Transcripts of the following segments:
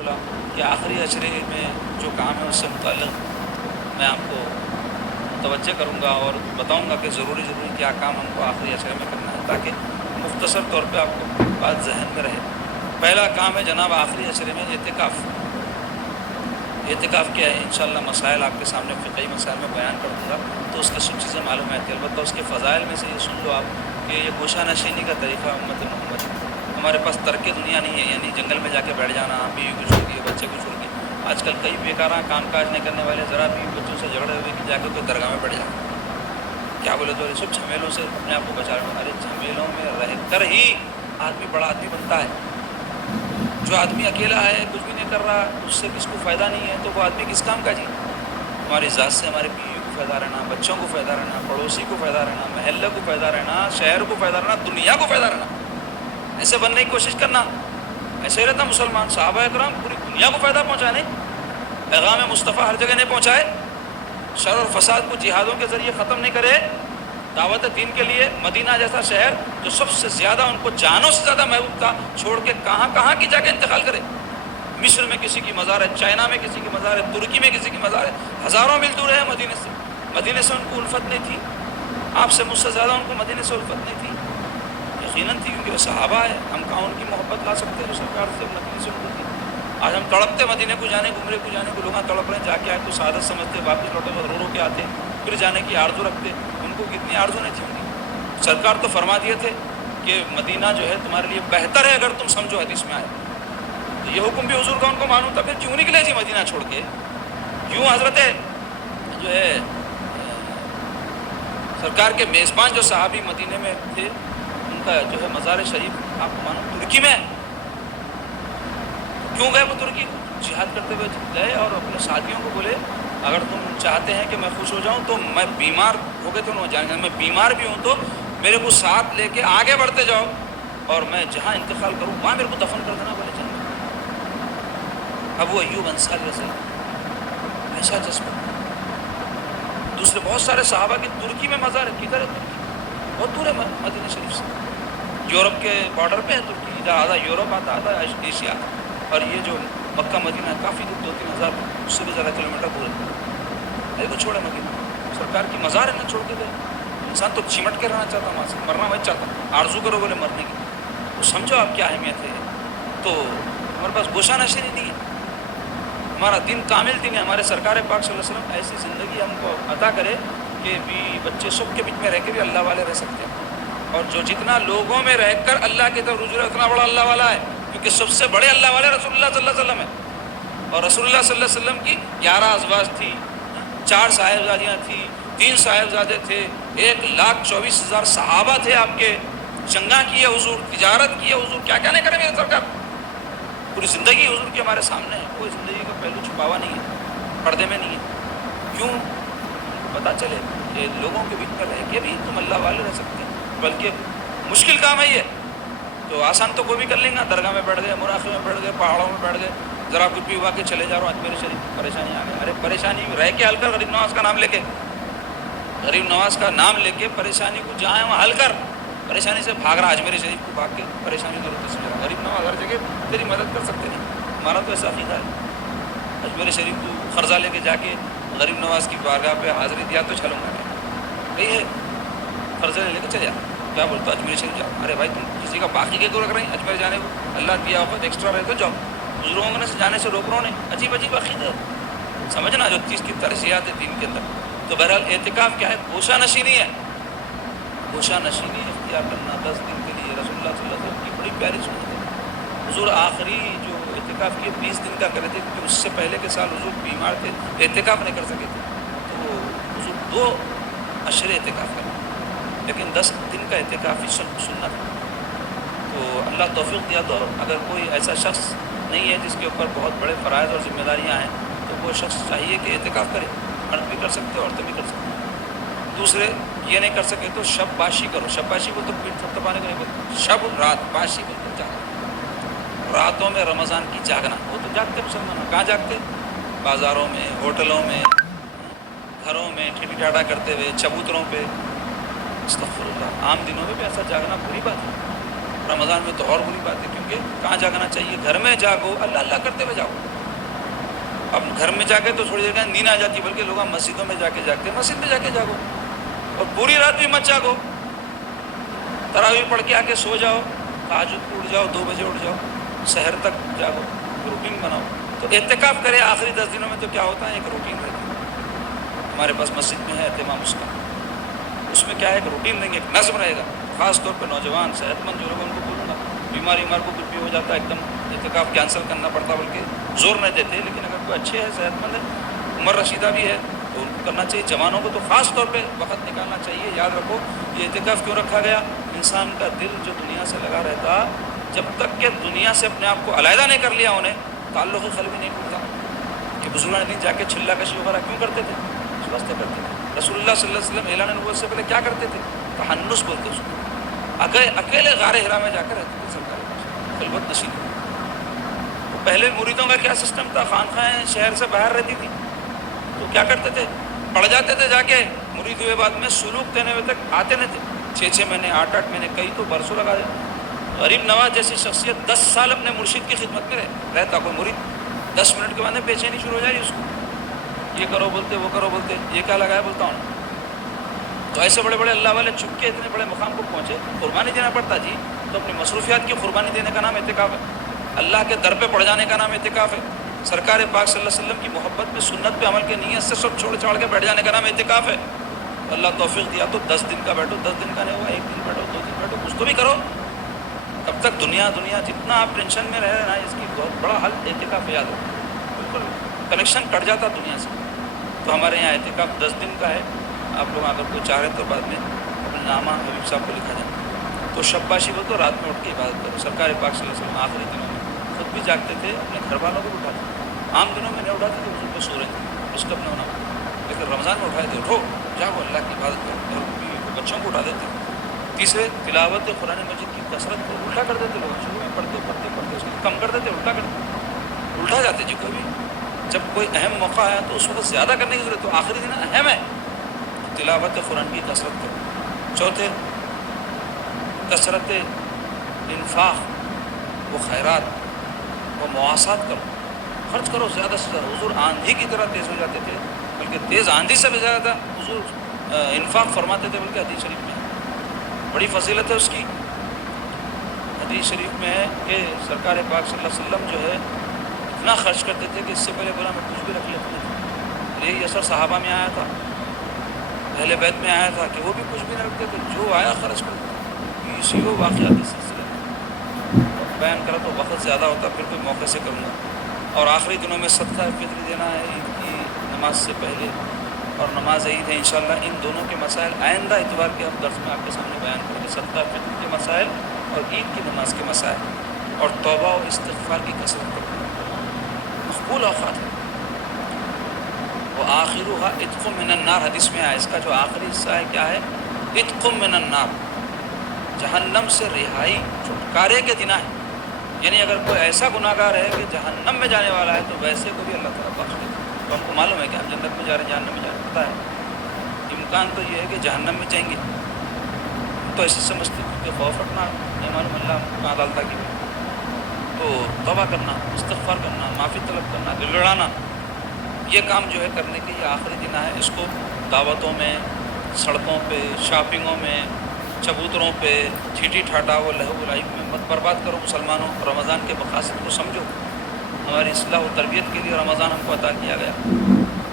بولا کہ آخری اشرے میں جو کام ہے اس سے متعلق میں آپ کو توجہ کروں گا اور بتاؤں گا کہ ضروری کیا کام ہم کو آخری اشرے میں کرنا ہے، تاکہ مختصر طور پہ آپ کو بات ذہن میں رہے۔ پہلا کام ہے جناب آخری اشرے میں اعتکاف۔ اعتکاف کیا ہے؟ انشاءاللہ مسائل آپ کے سامنے فقہی مسائل میں بیان کر دوں گا تو اس کی سب چیزیں معلوم ہے کہ البتہ اس کے فضائل میں سے یہ سن لو آپ کہ یہ گوشہ نشینی کا طریقہ امت محمد ہے۔ ہمارے پاس ترک دنیا نہیں ہے، یعنی جنگل میں جا کے بیٹھ جانا، بیوی کو چھوڑ کے بچے کو چھوڑ کے۔ آج کل کئی بیکاراں کام کاج نہیں کرنے والے ذرا بیوی بچوں سے جھگڑے ہوئے کہ جا کے کوئی درگاہ میں بیٹھ جانا، کیا بولے تو سب جھمیلوں سے اپنے آپ کو بچا رہے ہیں۔ ارے جھمیلوں میں رہ کر ہی آدمی بڑا آدمی بنتا ہے۔ جو آدمی اکیلا ہے، کچھ بھی نہیں کر رہا، اس سے کس کو فائدہ نہیں ہے تو وہ آدمی کس کام کا جی؟ ہماری ذات سے ہمارے بیوی کو فائدہ رہنا، بچوں کو فائدہ رہنا، پڑوسی کو فائدہ رہنا، محلے کو فائدہ رہنا، شہر کو فائدہ رہنا، دنیا کو فائدہ رہنا۔ ایسے بننے کی کوشش کرنا، ایسے رہتا مسلمان۔ صحابہ اکرام پوری دنیا کو فائدہ پہنچائے نہیں، پیغام مصطفیٰ ہر جگہ نہیں پہنچائے، شر اور فساد کو جہادوں کے ذریعے ختم نہیں کرے، دعوت دین کے لیے مدینہ جیسا شہر جو سب سے زیادہ ان کو جانوں سے زیادہ محبوب تھا، چھوڑ کے کہاں کی جا کے انتقال کرے۔ مصر میں کسی کی مزار ہے، چائنا میں کسی کی مزار ہے، ترکی میں کسی کی مزار ہے، ہزاروں میل دور ہے مدینے سے۔ مدینے سے ان کو الفت نہیں تھی، آپ سے مجھ سے زیادہ ان کو مدینے سے الفت نہیں تھی، یقیناً تھی، کیونکہ وہ صحابہ ہے۔ ہم کہاں ان کی محبت لا سکتے ہیں جو سرکار سے مدینے سے الفت تھی؟ آج ہم تڑپتے مدینے کو جانے، عمرے کو جانے کو، لوگ تڑپ رہے ہیں، جا کے آئے تو سعادت سمجھتے، واپس لوٹے تو رو کے آتے، پھر جانے کی آرزو رکھتے۔ ان کو کتنی آرزو نہیں تھی ان کی؟ سرکار تو فرما دیے تھے کہ مدینہ جو ہے تمہارے لیے بہتر ہے اگر تم سمجھو، حدیث میں آئے۔ تو یہ حکم بھی حضور کا ان کو معلوم تھا، پھر کیوں نکلے جی مدینہ چھوڑ کے؟ کیوں حضرت جو ہے سرکار کے میزبان جو صحابی مدینے میں تھے، ان کا جو ہے مزار شریف آپ کو معلوم ترکی میں، کیوں گئے وہ ترکی؟ جہاد کرتے ہوئے گئے اور اپنے ساتھیوں کو بولے اگر تم چاہتے ہیں کہ میں خوش ہو جاؤں تو میں بیمار ہو گئے تو انہوں جانیں گے، میں بیمار بھی ہوں تو میرے کو ساتھ لے کے آگے بڑھتے جاؤ اور میں جہاں انتقال کروں وہاں میرے کو دفن کر دینا، بولے چلیں۔ ابو ایوب انصاری رضی اللہ ایسا جذبہ۔ دوسرے بہت سارے صحابہ کی ترکی میں مزار ہے، کدھر ہے ترکی؟ بہت دور ہے مدینہ شریف سے، یورپ کے بارڈر پہ ہے ترکی، ادھر آدھا یورپ آتا، آدھا ایشیا، اور یہ جو مکہ مدینہ ہے کافی دور، 2-3 ہزار اس سے بھی زیادہ کلومیٹر دور ہے۔ ارے کو چھوڑے مدینہ، سرکار کی مزار ہے نا، چھوڑ کے گئے۔ انسان تو چمٹ کے رہنا چاہتا، وہاں سے مرنا میں چاہتا، آرزو کرو بولے مرنے کی، تو سمجھو آپ کیا اہمیت ہے۔ تو ہمارے پاس گوشہ نشینی نہیں ہے، ہمارا دین کامل دین ہے۔ ہمارے سرکار پاک صلی اللہ علیہ وسلم ایسی زندگی ہم کو عطا کرے کہ بھی بچے سب کے بیچ میں رہ کے بھی اللہ والے رہ سکتے ہیں، اور جو جتنا لوگوں میں رہ کر اللہ کی طرف رجوع ہے اتنا بڑا اللہ والا ہے، کیونکہ سب سے بڑے اللہ والے رسول اللہ صلی اللہ علیہ وسلم ہے۔ اور رسول اللہ صلی اللہ علیہ وسلم کی 11 ازواج تھی، 4 صاحبزادیاں تھیں، 3 صاحبزادے تھے، 1,24,000 صحابہ تھے آپ کے، جنگاں کیے حضور، تجارت کیے حضور، کیا کیا نہیں کرے میرے سرکار۔ پوری زندگی حضور کی ہمارے سامنے ہے، کوئی زندگی کا پہلو چھپاوا نہیں ہے، پردے میں نہیں ہے۔ کیوں؟ پتہ چلے کہ لوگوں کے بیچ میں رہ کے بھی تم اللہ والے رہ سکتے ہیں، بلکہ مشکل کام ہے یہ تو آسان تو کوئی بھی کر لیں گا، درگاہ میں بیٹھ گئے، مراقبے میں بیٹھ گئے، پہاڑوں میں بیٹھ گئے، ذرا کچھ بھی ہوا کہ چلے جا رہا ہوں اجمیر شریف، پریشانی آ گئی۔ ارے پریشانی رہ کے حل کر، غریب نواز کا نام لے کے، غریب نواز کا نام لے کے پریشانی کو جہاں ہے وہاں حل کر۔ پریشانی سے بھاگ رہا اجمیر شریف کو بھاگ کے پریشانی دور ہوتے سمجھ رہا، غریب نواز ہر جگہ تیری مدد کر سکتے نہیں۔ ہمارا تو ایسا عقیدہ ہے، اجمیر شریف کو قرضہ لے کے جا کے غریب نواز کی بارگاہ پہ حاضری دیا تو چلوں گا کیا؟ یہ قرضہ لے کے چلے جا، کیا بولتا اجمیر شریف جاؤ؟ ارے بھائی تم کسی کا باقی کے کو رکھ رہے ہیں اجمیر جانے کو، اللہ دیا وقت ایکسٹرا رہے تو جاؤ، بزرگوں نے جانے سے روک رہا نے، عجیب عجیب عقیدے سمجھنا جو چیز کی ترجیحات ہے دین کے اندر۔ تو بہرحال اعتکاف کیا ہے؟ گوشہ نشینی ہے، گوشہ نشینی اختیار کرنا 10 دن کے لیے رسول اللہ صلی اللہ علیہ وسلم کی بڑی پیاری سنت ہے۔ حضور آخری جو اعتکاف کیے 20 دن کا کرے تھے، کیونکہ اس سے پہلے کے سال حضور بیمار تھے، اعتکاف نہیں کر سکے تھے، تو حضور 2 اشرے اعتکاف کرے، لیکن 10 دن کا اعتکاف ہی سنت ہے۔ تو اللہ توفیق دیا تو اگر کوئی ایسا شخص نہیں ہے جس کے اوپر بہت بڑے فرائض اور ذمہ داریاں ہیں تو وہ شخص چاہیے کہ اعتکاف کرے، مرد بھی کر سکتے ہیں، عورتیں بھی کر سکتے ہیں۔ دوسرے یہ نہیں کر سکے تو شب باشی کرو، شب باشی کو تو پیٹ تھپتھپانے کو نہیں بولتے، شب رات باشی کو تو جاگنا، راتوں میں رمضان کی جاگنا، وہ تو جاگتے مسلمان، کہاں جاگتے؟ بازاروں میں، ہوٹلوں میں، گھروں میں ٹھیٹھی ٹاٹا کرتے ہوئے، چبوتروں پہ، استغفر اللہ۔ عام دنوں میں بھی ایسا جاگنا بری بات ہے، رمضان میں تو اور بری بات ہے، کیونکہ کہاں جاگنا چاہیے؟ گھر میں جاگو، اللہ اللہ کرتے ہوئے جاؤ۔ اب گھر میں جاگے تو تھوڑی دیر کا نیند آ جاتی، بلکہ لوگ مسجدوں میں جا کے جاگتے، مسجد میں جا کے جاگو، اور پوری رات بھی مت جاگو، تراویح پڑھ کے آ کے سو جاؤ، تہجد کو اٹھ جاؤ، 2 بجے اٹھ جاؤ، سحر تک جاگو، روٹین بناؤ۔ تو اعتکاف کرے آخری 10 دنوں میں تو کیا ہوتا ہے، ایک روٹین رہتی ہے۔ ہمارے پاس مسجد میں ہے اہتمام اس کا، اس میں کیا ہے، ایک روٹین دیں گے، ایک نظم رہے گا۔ خاص طور پہ نوجوان صحت مند جو لوگ ان کو بولوں گا، بیمار کو کچھ بھی ہو جاتا ہے ایک دم اعتکاف کینسل کرنا پڑتا، بلکہ زور نہیں دیتے، لیکن اگر کوئی اچھے ہے، صحت مند ہے، عمر رسیدہ بھی ہے، تو ان کو کرنا چاہیے۔ جوانوں کو تو خاص طور پہ وقت نکالنا چاہیے۔ یاد رکھو یہ اعتکاف کیوں رکھا گیا؟ انسان کا دل جو دنیا سے لگا رہتا، جب تک کہ دنیا سے اپنے آپ کو علیحدہ نہیں کر لیا انہیں، تعلق قلبی نہیں ٹوٹتا۔ کہ بزرگان دین جا کے چلا کشی وغیرہ کیوں کرتے تھے؟ اس واسطے کرتے تھے۔ رسول اللہ صلی اللہ علیہ وسلم اعلان نبوت سے پہلے کیا کرتے تھے؟ تحنس بولتے اس کو، اکیلے غار حرا میں جا کر رہتے تھے، سرکار خلوت نشین۔ پہلے مریدوں کا کیا سسٹم تھا؟ خانقاہیں شہر سے باہر رہتی تھی، تو کیا کرتے تھے؟ پڑ جاتے تھے جا کے، مرید ہوئے بعد میں سلوک دینے ہوئے تک آتے نہیں تھے، 6 مہینے 8 مہینے، کئی تو برسوں لگا دے۔ غریب نواز جیسی شخصیت 10 سال اپنے مرشد کی خدمت میں رہتا، کوئی مرید 10 منٹ کے بعد میں بے چینی شروع ہو جائے اس کو، یہ کرو بولتے، وہ کرو بولتے، یہ کیا لگایا بولتا ہوں۔ تو ایسے بڑے بڑے اللہ والے چھپ کے اتنے بڑے مقام کو پہنچے، قربانی دینا پڑتا جی، تو اپنی مصروفیات کی قربانی دینے کا نام اعتکاف ہے، اللہ کے در پہ پڑ جانے کا نام اعتکاف ہے، سرکار پاک صلی اللہ علیہ وسلم کی محبت میں، سنت پہ عمل کے نیت سے سب چھوڑ چھاڑ کے بیٹھ جانے کا نام اعتکاف ہے۔ اللہ توفیق دیا تو 10 دن کا بیٹھو، 10 دن کا نہیں ہوا 1 دن بیٹھو، 2 دن بیٹھو، کچھ تو بھی کرو۔ کب تک دنیا جتنا آپ ٹینشن میں رہ رہے نا، اس کی بہت بڑا حل اعتکاف ہے، یاد رکھو، بالکل کنیکشن کٹ جاتا دنیا سے۔ تو ہمارے یہاں اعتکاف 10 دن کا ہے، آپ لوگ اگر کوئی چاہ رہے تو بعد میں اپنے نامہ حبیب صاحب کو لکھا جائے۔ تو شب باشی ہو تو رات میں اٹھ کے عبادت کرو۔ سرکار پاک صلی اللہ علیہ وسلم آخری دنوں میں خود بھی جاگتے تھے، اپنے گھر والوں کو بھی اٹھاتے تھے، عام دنوں میں نہیں اٹھاتے تھے، اس پہ سو رہے تھے، ڈسٹرب نہیں ہونا، لیکن رمضان میں اٹھائے تھے، اٹھو جاؤ اللہ کی عبادت کرو، اور بچوں کو اٹھا دیتے۔ تیسرے، تلاوت قرآن مجید کی کثرت کو الٹا کر دیتے لوگ، شروع میں پڑھتے پڑھتے پڑھتے اس کو کم کر دیتے، الٹا جاتے جی۔ کوئی بھی جب کوئی اہم موقع آیا تو اس وقت زیادہ کرنے کی ضرورت، تو آخری دن اہم ہے، تلاوت قرآن کی کثرت کرو۔ چوتھے، کثرت انفاق و خیرات و مواسات کرو، خرچ کرو زیادہ سے زیادہ۔ حضور آندھی کی طرح تیز ہو جاتے تھے، بلکہ تیز آندھی سے بھی زیادہ حضور انفاق فرماتے تھے، بلکہ حدیث شریف میں بڑی فضیلت ہے اس کی۔ حدیث شریف میں ہے کہ سرکار پاک صلی اللہ علیہ وسلم جو ہے اتنا خرچ کرتے تھے کہ اس سے پہلے بولا میں کچھ بھی رکھ لیتے تھے۔ یہی اثر صحابہ میں آیا تھا، اہل بیت میں آیا تھا کہ وہ بھی کچھ بھی نہیں رکھتے تھے، جو آیا خرچ کرتے۔ اسی کو واقعاتی سلسلے میں بیان کرا تو وقت زیادہ ہوتا، پھر کوئی موقع سے کروں گا۔ اور آخری دنوں میں صدقہ فطر دینا ہے، عید کی نماز سے پہلے، اور نماز عید ہے انشاءاللہ۔ ان دونوں کے مسائل آئندہ اتوار کے ہم درس میں آپ کے سامنے بیان کریں گے، صدقہ فطر کے مسائل اور عید کی نماز کے مسائل، اور توبہ و استغفار کی کثرت کریں۔ مقبول اوقات ہے وہ، آخرها عتق من النار، حدیث میں آیا اس کا جو آخری حصہ ہے کیا ہے؟ عتق من النار، جہنم سے رہائی، چھٹکارے کے دن ہے۔ یعنی اگر کوئی ایسا گناہ گار ہے کہ جہنم میں جانے والا ہے تو ویسے کو بھی اللہ تعالیٰ بخش دیتا ہے۔ تو ہم کو معلوم ہے کہ ہم جنت میں جا رہے ہیں، جہنم میں جا رہے ہیں، پتہ ہے، امکان تو یہ ہے کہ جہنم میں جائیں گے، تو ایسے سمجھتے ہیں کہ خوف رکھنا، نہیں معلوم اللہ کہاں ڈالتا کہ تو توبہ کرنا، استغفار کرنا، معافی طلب کرنا، دل لڑانا، یہ کام جو ہے کرنے کے یہ آخری دن ہے۔ اس کو دعوتوں میں، سڑکوں پہ، شاپنگوں میں، چبوتروں پہ، ٹھیٹی ٹھاٹا و لہو لعب میں مت برباد کرو مسلمانوں۔ رمضان کے مقاصد کو سمجھو، ہماری اصلاح و تربیت کے لیے رمضان ہم کو عطا کیا گیا،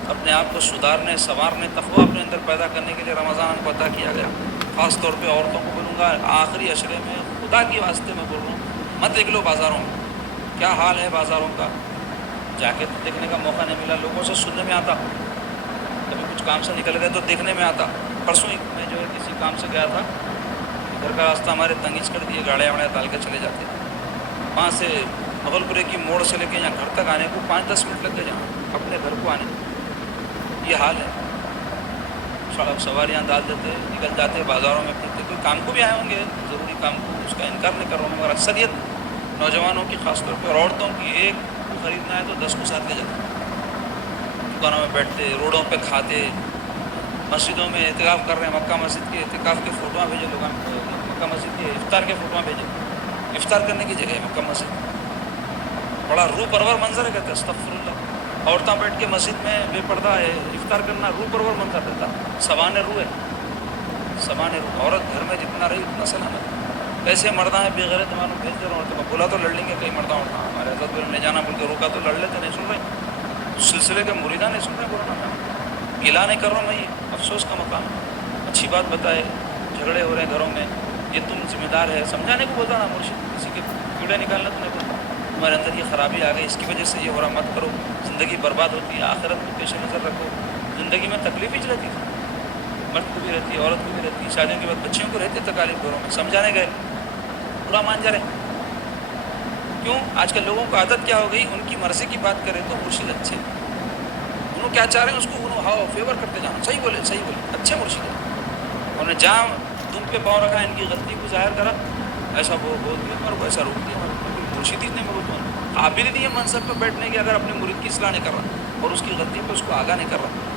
اپنے آپ کو سدھارنے، سنوارنے، تقویٰ اپنے اندر پیدا کرنے کے لیے رمضان ہم کو عطا کیا گیا۔ خاص طور پہ عورتوں کو بولوں گا، آخری عشرے میں خدا کی واسطے میں بول رہا ہوں، مت نکلو بازاروں میں۔ کیا حال ہے بازاروں کا، جا کے تو دیکھنے کا موقع نہیں ملا، لوگوں سے سننے میں آتا، کبھی کچھ کام سے نکل گئے تو دیکھنے میں آتا۔ پرسوں میں جو ہے کسی کام سے گیا تھا، گھر کا راستہ ہمارے تنگیچ کر دیے، گاڑیاں واڑیاں ڈال کے چلے جاتے، وہاں سے مغل پورے کی موڑ سے لے کے یہاں گھر تک آنے کو 5-10 منٹ لگ گئے، جہاں اپنے گھر کو آنے، یہ حال ہے۔ سڑک سواریاں ڈال دیتے، نکل جاتے، بازاروں میں پھرتے، کوئی کام کو بھی آئے ہوں گے، ضروری کام کو، اس کا انکار نہیں کر رہا ہوں، مگر اکثریت نوجوانوں کی خاص طور پہ، اور عورتوں کی، ایک کو خریدنا ہے تو 10 کو ساتھ لے جاتے، دکانوں میں بیٹھتے، روڈوں پہ کھاتے، مسجدوں میں اعتکاف کر رہے ہیں، مکہ مسجد کے اعتکاف کے فوٹوਆਂ بھیجے، لوگ مکہ مسجد کے افطار کے فوٹوਆਂ بھیجے، افطار کرنے کی جگہ ہے مکہ مسجد. بڑا روح پرور منظر ہے, کہتے ہیں استغفر اللہ. عورتیں بیٹھ کے مسجد میں بے پردہ ہے, افطار کرنا روح پرور منظر رہتا. سوان روح ہے, سوان روح. عورت گھر میں جتنا رہی اتنا سلامت. ایسے مردہ ہیں بے غیرت معلوم بھیج دے رہا ہوں, بولا تو لڑ لیں گے کئی مردہ ہوتا. ہمارے حضرت بولے نے جانا بول کے روکا تو لڑ لیتے, نہیں سن رہے. سلسلے کے مریدہ نہیں سن رہے. بولا گلا نہیں کر رہا ہوں میں, یہ افسوس کا مقام ہے. اچھی بات بتائے, جھگڑے ہو رہے ہیں گھروں میں, یہ تم ذمہ دار ہے. سمجھانے کو بولتا نا مرشد, کسی کے کیڑے نکالنا تو نہیں بولتا. تمہارے اندر یہ خرابی آ گئی, اس کی وجہ سے یہ ہو رہا, مت کرو. زندگی برباد ہوتی ہے. آخرت کو پیش نظر رکھو. زندگی میں تکلیف ہی رہتی ہے, مرد کو بھی رہتی ہے, عورت کو بھی رہتی ہے. شادیوں کے بعد بچیوں کو رہتی ہے تکالیف گھروں میں. سمجھانے گئے, برا مان جا رہے. کیوں؟ آج کل لوگوں کو عادت کیا ہو گئی, ان کی مرضی کی بات کرے تو مرشد اچھے. انہوں کیا چاہ رہے ہیں اس کو انہوں ہاؤ فیور کرتے جانا. صحیح بولے, صحیح بولے, اچھے مرشد ہیں. انہوں نے جہاں تم پہ پاؤں رکھا, ان کی غلطی کو ظاہر کرا, ایسا وہ بول دیا اور ویسا روک دیا. مرشد ہی نہیں مرود قابل نہیں ہے منصب پہ بیٹھنے کے, اگر اپنے مرید کی اصلاح نہیں کر رہا اور اس کی غلطی پہ اس کو آگاہ نہیں کر رہا.